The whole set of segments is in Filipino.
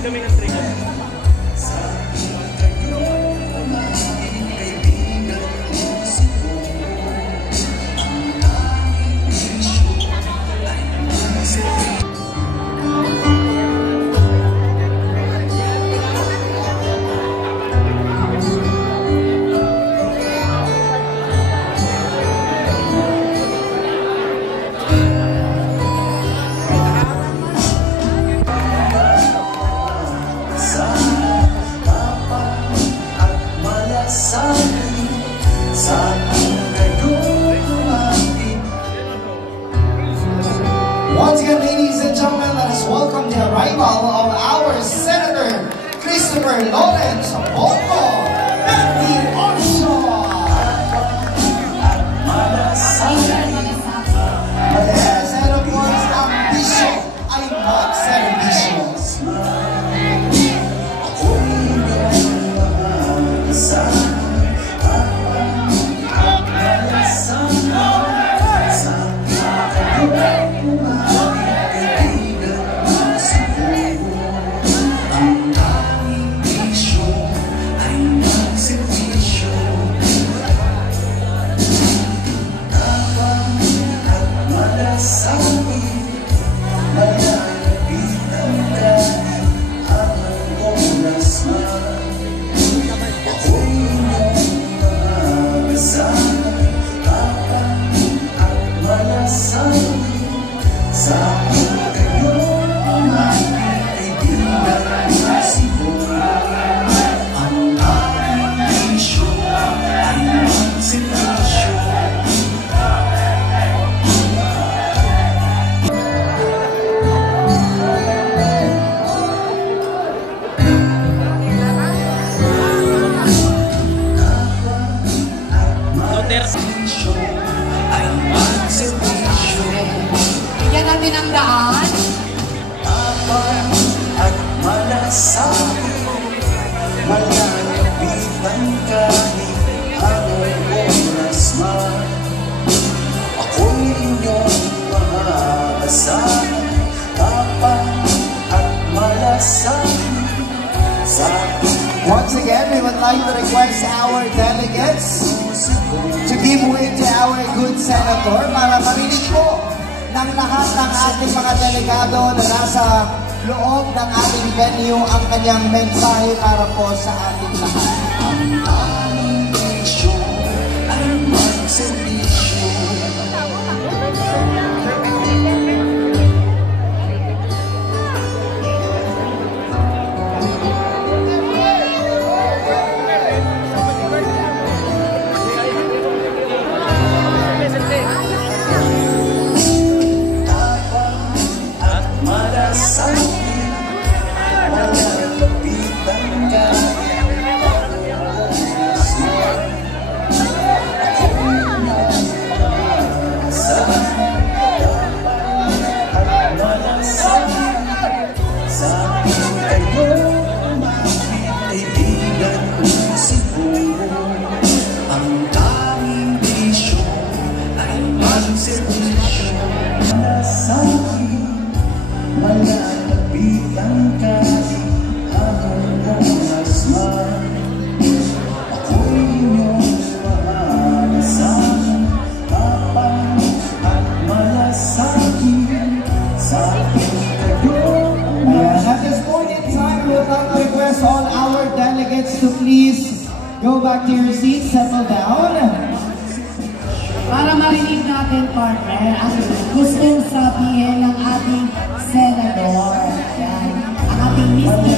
kami ng triko. Once again, ladies and gentlemen, let us welcome the arrival of our Senator Christopher Lawrence Bongo Betty Orsho. Yes, and of course, ang bisyo ay mag-servicios. Bigyan natin ang daan. At malasakit, malalapitan kahit anong oras man. Ako'y inyong mahaasahan, tapat at malasakit sa Once again, we would like to request our delegates to give way to our good senator para marinig po ng lahat ng ating mga delegado na nasa loob ng ating venue ang kanyang mensahe para po sa ating lahat. ang aming bisyo ay magservisyo. To please go back to your seats, settle down. Para marinig natin, partner, ang gustong sabihin ng ating senador. Yan. Ang ating Mr.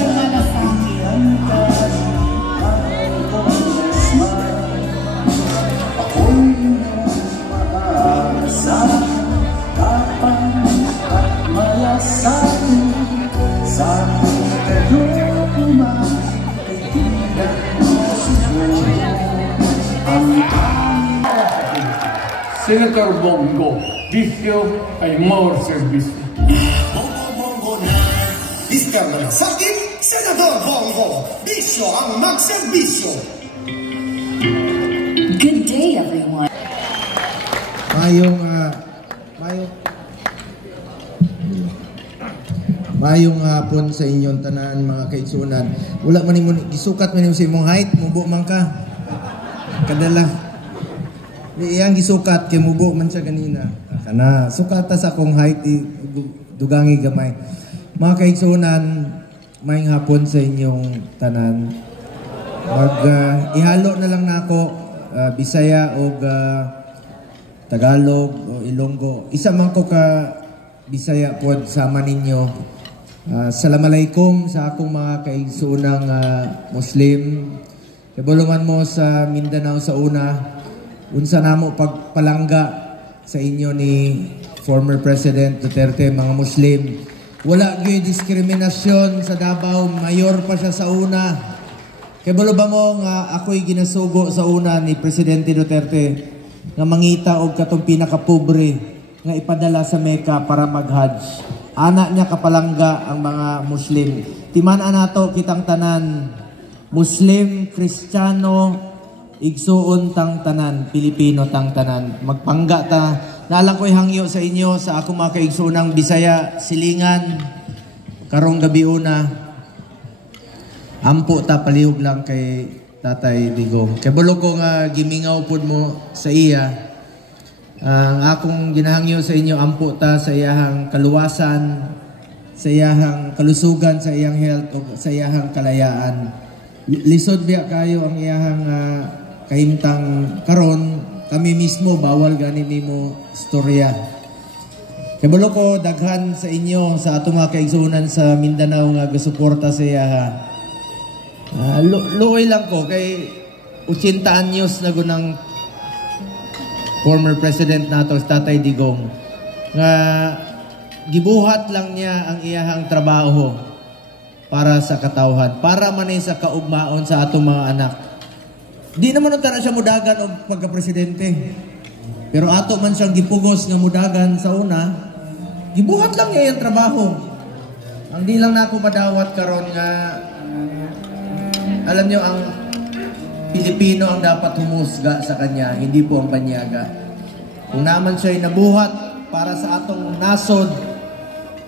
Malasakit. Senator Bongo, bisyo ay more service. Bongo na, Mr. Malasakit, Senador Bongo, bisyo ang magserbisyo. Good day, everyone. Maayong hapon sa inyong tanan mga kaigsunan. Wala man nimo gisukat man nimo sa imong height, mubo man ka. Kadala. Iyang gisukat kay mubo man siya ganina. Kana sukata sa akong height dugangi gamay. Mga kaigsunan, maayong hapon sa inyong tanan. Ihalo na lang nako Bisaya o Tagalog o Ilonggo. Isa man ko ka Bisaya pod sama ninyo. Assalamualaikum sa akong mga kaigsuunang Muslim. Kabulungan mo sa Mindanao sa una. Unsa namo pagpalangga sa inyo ni former President Duterte, mga Muslim. Wala gyud diskriminasyon sa Davao, mayor pa siya sa una. Kabalo ba mo nga ako'y ginasugo sa una ni Presidente Duterte nga mangita og katong pinakapobre nga ipadala sa Mecca para mag-Hajj. Anak niya kapalangga ang mga Muslim. Timan-an nato kitang tanan, Muslim, Kristiyano, igsuon tang tanan, Pilipino tang tanan. Magpangga ta. Naalang ko'y hangyo sa inyo sa ako mga kaigsuunang Bisaya, Silingan, karong gabi una. Ampo ta palihog lang kay Tatay Digong. Kay bulo ko nga gimingaw pud mo sa iya. Ang akong ginahangyo sa inyo, ampo ta sa iyahang kaluwasan, sa iyahang kalusugan, sa iyang health, o sa iyahang kalayaan. Lisod biya kayo ang iyahang kahimtang karon. Kami mismo, bawal gani nimo istorya. Kabulo ko, daghan sa inyo, sa ato mga kaigsunan sa Mindanao nga gasuporta sa iyaha. Luoy lang ko, kay 80 anyos na gunang former President nato Tatay Digong nga gibuhat lang niya ang iyahang trabaho para sa katawhan, para manay sa kaugmaon sa atong mga anak. Di naman na siya mudagan og pagka-presidente, pero ato man siyang gipugos nga mudagan sa una, gibuhat lang niya yung trabaho. Ang di lang na ako madawat karon nga alam niyo ang Pilipino ang dapat humusga sa kanya, hindi po ang banyaga. Kung naman siya'y nabuhat para sa atong nasod,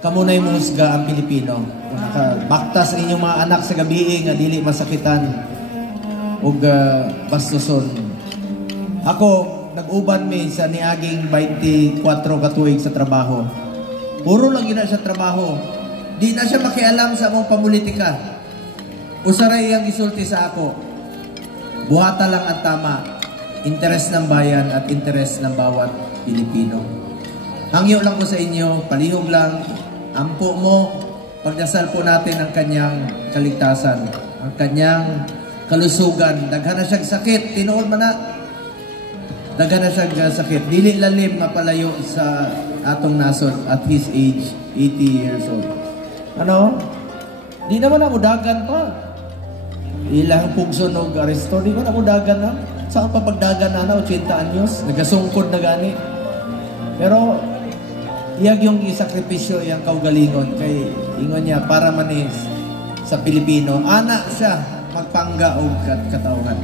kamuna'y musga ang Pilipino. Kung nakabakta sa inyong mga anak sa gabi nga dili masakitan o bastuson. Ako, nag-uban mi sa niaging 24 katuig sa trabaho. Puro lang yun na siya trabaho. Di na siya makialam sa among pamulitika. Usaray ang isulti sa ako. Buhata lang ang tama, interes ng bayan at interes ng bawat Pilipino. Hangyo lang ko sa inyo, palihog lang, ampo mo, pagdasal po natin ang kanyang kaligtasan, ang kanyang kalusugan. Daghan na siyang sakit, tinuod man na. Daghan na siyang sakit, dili lalim mapalayo sa atong nasod at his age, 80 years old. Ano? Di naman na mudagan pa. Ilang pugso ng aresto, di ba na mo dagan na? Saan pa pagdagan na 80 anyos? Nagasungkod na gani. Pero, iyag yung isakripisyo, iyang kaugalingon. Kay ingon niya, para manis sa Pilipino. Anak siya, magpangga o katawhan.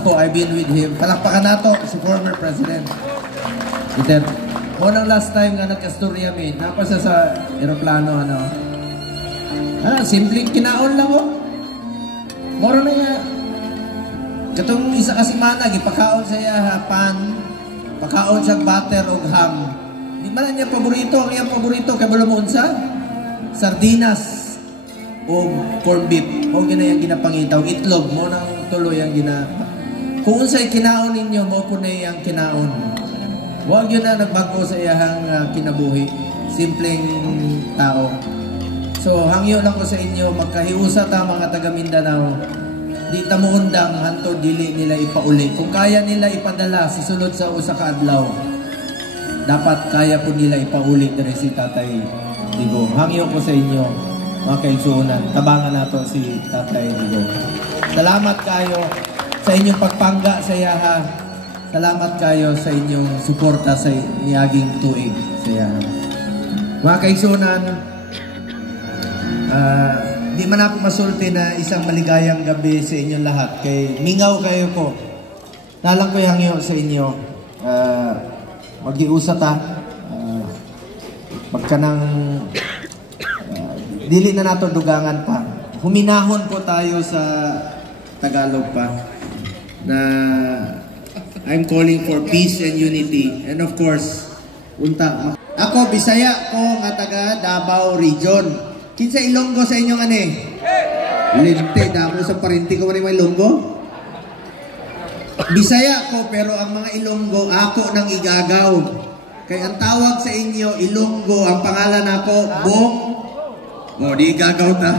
Ako, I've been with him. Palakpakan nato, si former President. Ito, unang last time nga nagkastorya mi, napasa sa aeroplano, simpleng kinaon lang oh. Moro na nga. Katong isa kasi mana, gipakaon sa iya pan, pakaon siya butter o ham. Di ba na niya paborito? Ang iyang paborito, kaya bala mo unsa? Sardinas o corned beef. O yung ginapangitaw. Itlog mo nang tuloy ang Kung unsa'y kinaon ninyo, mo po na yung kinaon. Huwag yun na nagbago sa iyahang kinabuhi. Simpleng tao. So, hangyo lang ko sa inyo, magkahiusa ta mga taga Mindanao. Di ta muundang hanto dili nila ipauli. Kung kaya nila ipadala sa sulod sa usa ka adlaw, dapat kaya po nila ipauli dire si Tatay Digong. Hangyo ko sa inyo, mga kaigsuunan. Tabangan nato si Tatay Digong. Salamat kayo sa inyong pagpangga sa yaha. Salamat kayo sa inyong suporta sa niaging tuig sa yaha. Mga kaigsuunan, di man ako masulti na isang maligayang gabi sa inyong lahat. Kay mingaw kayo ko. Nalang ko hangyo sa inyo. Mag-iusa ta. Magkanang dili na nato dugangan pa. Huminahon po tayo sa Tagalog pa na I'm calling for peace and unity. And of course, unta ako Bisaya ko nga taga Davao Region. Kinsa Ilonggo sa inyong ani? Linte damo sa parinti ko man may Ilonggo. Bisaya ko pero ang mga Ilonggo ako nang igagaw. Kaya ang tawag sa inyo Ilonggo, ang pangalan ako Bong. O di igagaw na.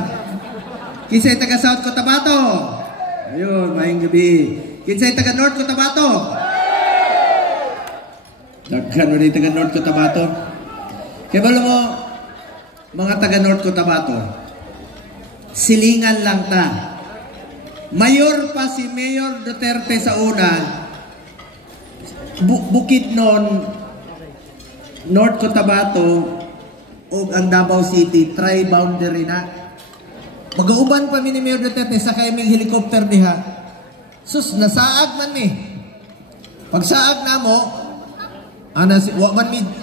Kinsay taga South Cotabato? Ayun, maayong gabi. Kinsay taga North Cotabato? Daghan rin taga North Cotabato. Kaya balo mo, mga taga North Cotabato, silingan lang ta. Mayor pa si Mayor Duterte sa una, Bukidnon, North Cotabato, o ang Davao City, tri-boundary na. Mag-uuban pa ni Mayor Duterte sa kaiming helicopter diha. Sus, nasaag man ni. Pagsaag na mo,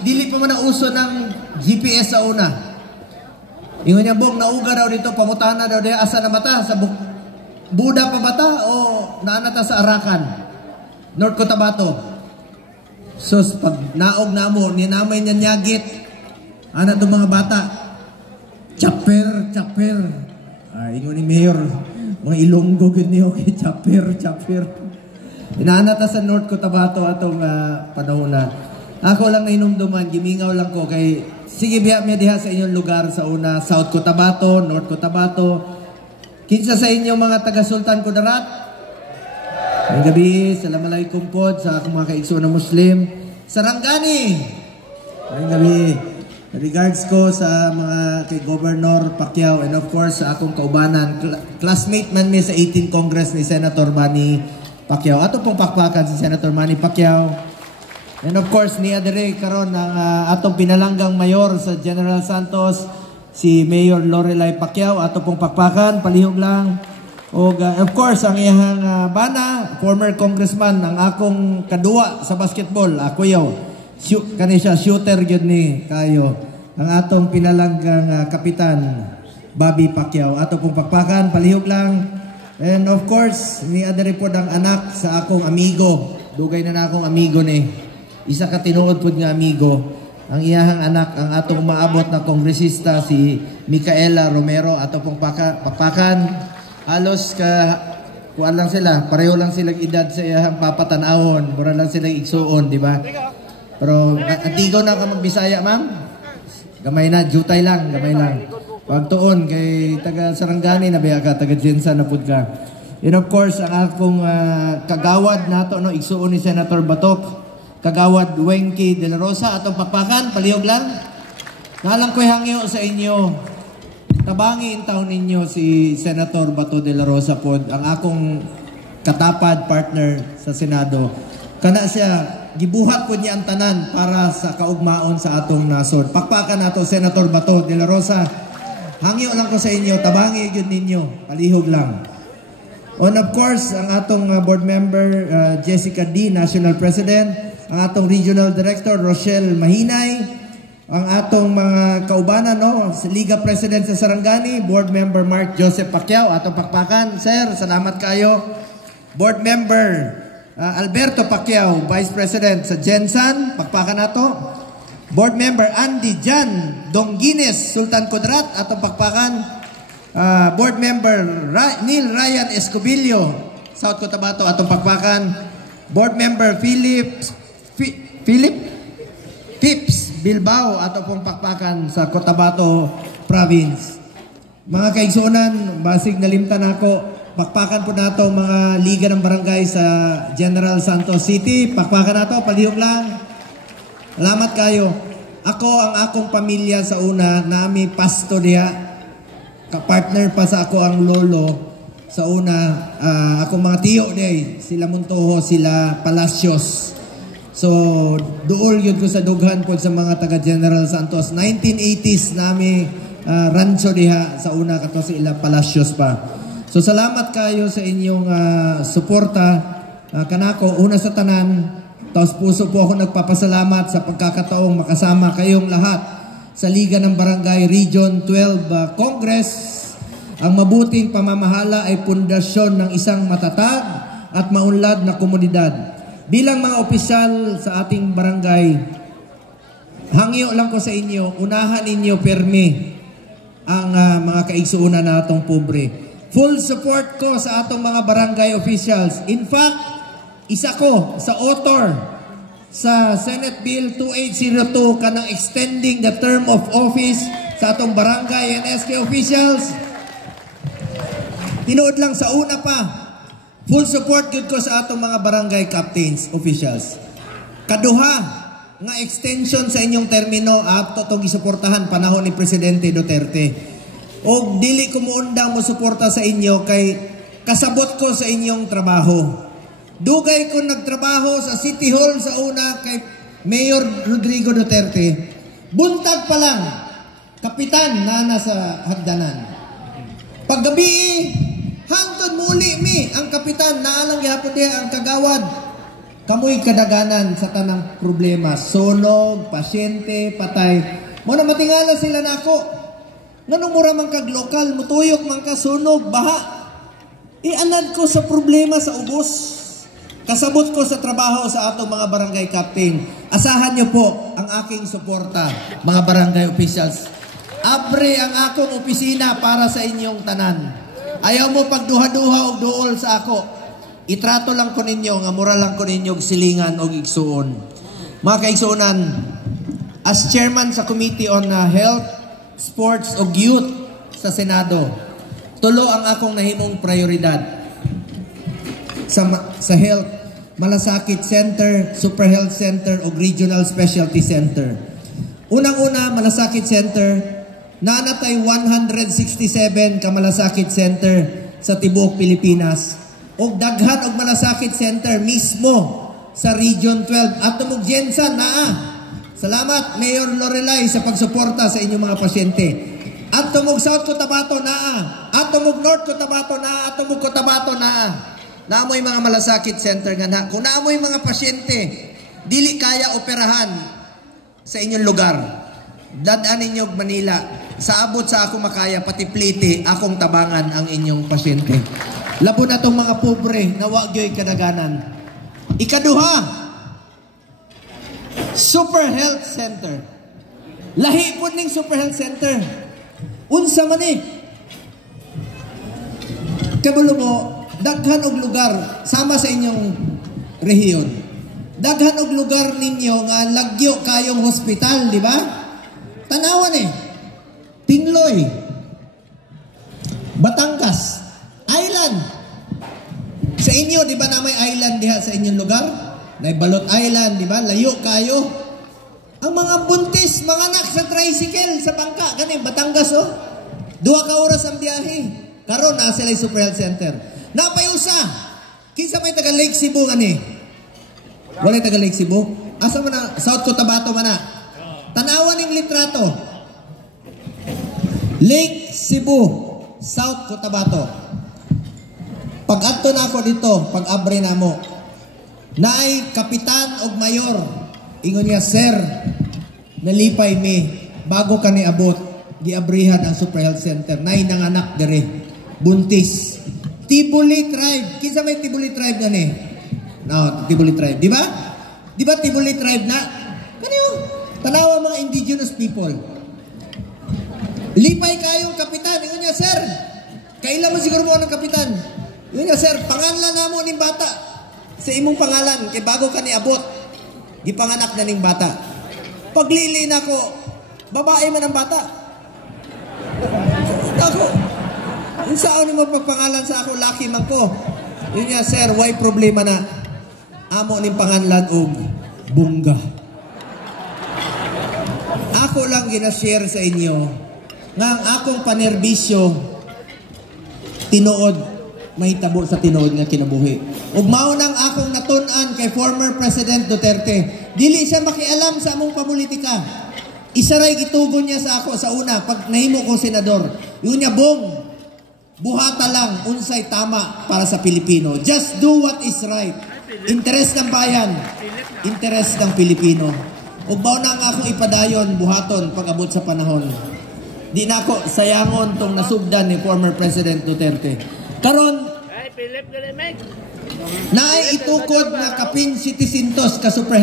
dili pa man na uso ng GPS sa una. Ingon niya, Bong, nauga daw dito, pamutana daw diha, asa na mata, sa Buda pa bata o naanata sa Arakan, North Cotabato. Sus, pag naog na mo, ninamay niya nyagit. Ano itong mga bata? Chaper. Ingon ni Mayor, mga Ilonggo gud niyo kay Chaper. Inaanata sa North Cotabato atong panahon na. Ako lang na inumduman, gimingaw lang ko kay sige biya diha sa inyong lugar sa una, South Cotabato, North Cotabato. Kinsa sa inyo mga taga-Sultan Kudarat? Ang gabi, Assalamualaikum po sa akong mga kaigsoon na Muslim. Sarangani! Ang gabi, regards ko sa mga kay Governor Pacquiao and of course sa akong kaubanan. Classmate man ni sa 18th Congress ni Senator Manny Pacquiao. Ato pong pakpakan si Senator Manny Pacquiao. And of course, niya dire karon ng atong pinalanggang mayor sa General Santos, si Mayor Lorelai Pacquiao. Ato pong pakpakan, palihog lang. O of course, ang iyang bana, former congressman, ang akong kadua sa basketball, ako yaw. Kani siya, shooter yun ni kayo. Ang atong pinalanggang kapitan, Bobby Pacquiao. Ato pong pakpakan, palihog lang. And of course, ni adere po ang anak sa akong amigo. Dugay na akong amigo ni. Isa ka tinuod po nga amigo. Ang iyahang anak, ang atong maabot na kongresista, si Micaela Romero. Ato pong pakpakan. Halos kuan lang sila. Pareho lang silang edad sa iyahang papatanawon. Mura lang silang igsuon, di ba? Pero antigo na ka magbisaya, ma'am? Gamay na, jutay lang, gamay lang. Pag tuon, kay taga Sarangani na biya ka, taga Jensa na pud ka. And of course, ang akong kagawad nato, no, igsuon ni Senator Batok, kagawad Wenky De La Rosa, atong pakpakan, palihog lang. Nalang ko'y hangyo sa inyo, tabangi in taon ninyo si Senator Bato De La Rosa po, ang akong katapad partner sa Senado. Kana siya, gibuhat po niya ang tanan para sa kaugmaon sa atong nasod. Pakpakan nato Senator Bato De La Rosa. Hangyo lang ko sa inyo, tabangi yun ninyo, palihog lang. And of course, ang atong board member Jessica D, National President, ang atong Regional Director Rochelle Mahinay, ang atong mga kaubanan, no, Liga President sa Sarangani, Board Member Mark Joseph Pacquiao, atong pakpakan. Sir, salamat kayo. Board Member Alberto Pacquiao, Vice President sa Jensan, pakpakan nato. Board Member Andy Jan Donguines, Sultan Kudarat, atong pakpakan. Board Member Neil Ryan Escobillo, South Cotabato, atong pakpakan. Board Member Philips Bilbao, ato pong pakpakan sa Cotabato Province. Mga kaigsunan, basig nalimtan ako, pakpakan po nato mga liga ng barangay sa General Santos City. Pakpakan nato, palihog lang. Salamat kayo. Ako ang akong pamilya sa una, nami pasto diha. Kapartner pa sa ako ang lolo sa una. Akong mga tiyo diha, sila Montojo, sila Palacios. So, duol yun ko sa dughan po sa mga taga General Santos. 1980s nami rancho diha sa una kato sa ila Palacios pa. So, salamat kayo sa inyong suporta. Kanako, una sa tanan, taos puso po ako nagpapasalamat sa pagkakataong makasama kayong lahat sa Liga ng Barangay Region 12 Congress. Ang mabuting pamamahala ay pundasyon ng isang matatag at maunlad na komunidad. Bilang mga opisyal sa ating barangay, hangyo lang ko sa inyo, unahan ninyo permi ang mga kaigsuunan na atong pobre. Full support ko sa atong mga barangay officials. In fact, isa ko sa author sa Senate Bill 2802 kanang extending the term of office sa atong barangay and SK officials. Tinuod lang sa una pa, full support yun ko sa atong mga barangay captains, officials. Kaduha, nga extension sa inyong termino ato itong isuportahan panahon ni Presidente Duterte. O dili ko muundang mo suporta sa inyo kay kasabot ko sa inyong trabaho. Dugay ko nagtrabaho sa City Hall sa una kay Mayor Rodrigo Duterte. Buntag pa lang, kapitan na nasa hagdanan. Paggabi, hangtod muli mi ang kapitan na alang gihapon diha ang kagawad. Kamoy kadaganan sa tanang problema, sunog, pasyente, patay. Mo na matingala sila nako. Nganong mura man kag lokal, mutuyok man ka sunog, baha. Ianad ko sa problema sa ubos. Kasabot ko sa trabaho sa atong mga barangay captain. Asahan niyo po ang aking suporta, mga barangay officials. Abre ang akong opisina para sa inyong tanan. Ayaw mo pagduha-duha o duol sa ako. Itrato lang ko ninyo, nga mura lang ko ninyo silingan o igsuon. Mga kaigsuonan, as chairman sa Committee on Health, Sports o Youth sa Senado, tulo ang akong nahimong prioridad sa health, Malasakit Center, Super Health Center o Regional Specialty Center. Unang-una, Malasakit Center, nanatay 167 ka Malasakit Center sa tibuok Pilipinas. O daghan og Malasakit Center mismo sa Region 12 at tumog Jensen naa. Salamat Mayor Lorelay sa pagsuporta sa inyong mga pasyente. At tumog South Cotabato naa, at tumog North Cotabato naa, at tumog Cotabato naa. Naamoy mga Malasakit Center nga na. Kung naamoy mga pasyente, dili kaya operahan sa inyong lugar. Dadaan ninyo Manila. Sa abot sa ako makaya, pati plite, akong tabangan ang inyong pasyente. Labo na itong mga pobre na wagyo'y kadaganan. Ikaduha, Super Health Center. Lahi po ning Super Health Center. Unsa man eh. Kabulo mo, daghan og lugar sama sa inyong rehiyon. Daghan og lugar ninyo nga lagyo kayong hospital, di ba? Tanawan eh. Tingloy, Batangas, Island. Sa inyo, di ba na may island diha sa inyong lugar? Naibalot Island, di ba? Layo kayo. Ang mga buntis, mga anak sa tricycle, sa bangka, ganin, Batangas, oh. 2 ka oras ang biyahe. Karon na sila yung Super Health Center. Napayusa, kinsa may taga Lake Cebu, gani? Wala taga Lake Cebu? Asa man na, South Cotabato man na. Tanawan ng litrato. Lake Cebu, South Cotabato. Pag-adto na ako dito, pag-abre na mo, naay kapitan o mayor, ingon niya, sir, nalipay mi, bago ka ni abot, giabrihan ang Super Health Center, naay nanganak dere, buntis. Tibuli Tribe, kinsa may Tibuli Tribe gani? No, Tibuli Tribe, di ba? Di ba Tibuli Tribe na? Kaniyo, tanawa mga indigenous people. Lipay kayong kapitan. Ingon niya, sir, kailan mo siguro mo ng kapitan? Ingon niya, sir, pangalan na mo ng bata. Sa imong pangalan, kay bago ka ni abot, gipanganak na ng bata. Paglili na ko, babae man ang bata. Ako, yung saan mo pagpangalan sa ako, laki man ko. Yun niya, sir, why problema na? Amo ng pangalan og Bunga. Ako lang ginashare sa inyo nga ang akong panerbisyo tinuod, mahitabo sa tinuod nga kinabuhi. Ug mao nang akong natun-an kay former President Duterte. Dili siya makialam sa among pamulitika. Isa ray gitugon niya sa ako sa una pag nahimo ko senador. Yun niya, Bong, buhata lang unsay tama para sa Pilipino. Just do what is right. Interes ng bayan, interes ng Pilipino. ug baw na nga akong ipadayon buhaton pag abot sa panahon. Di na ako sayangon tong nasugdan ni former President Duterte. Karon naay itukod na kapin 700 ka super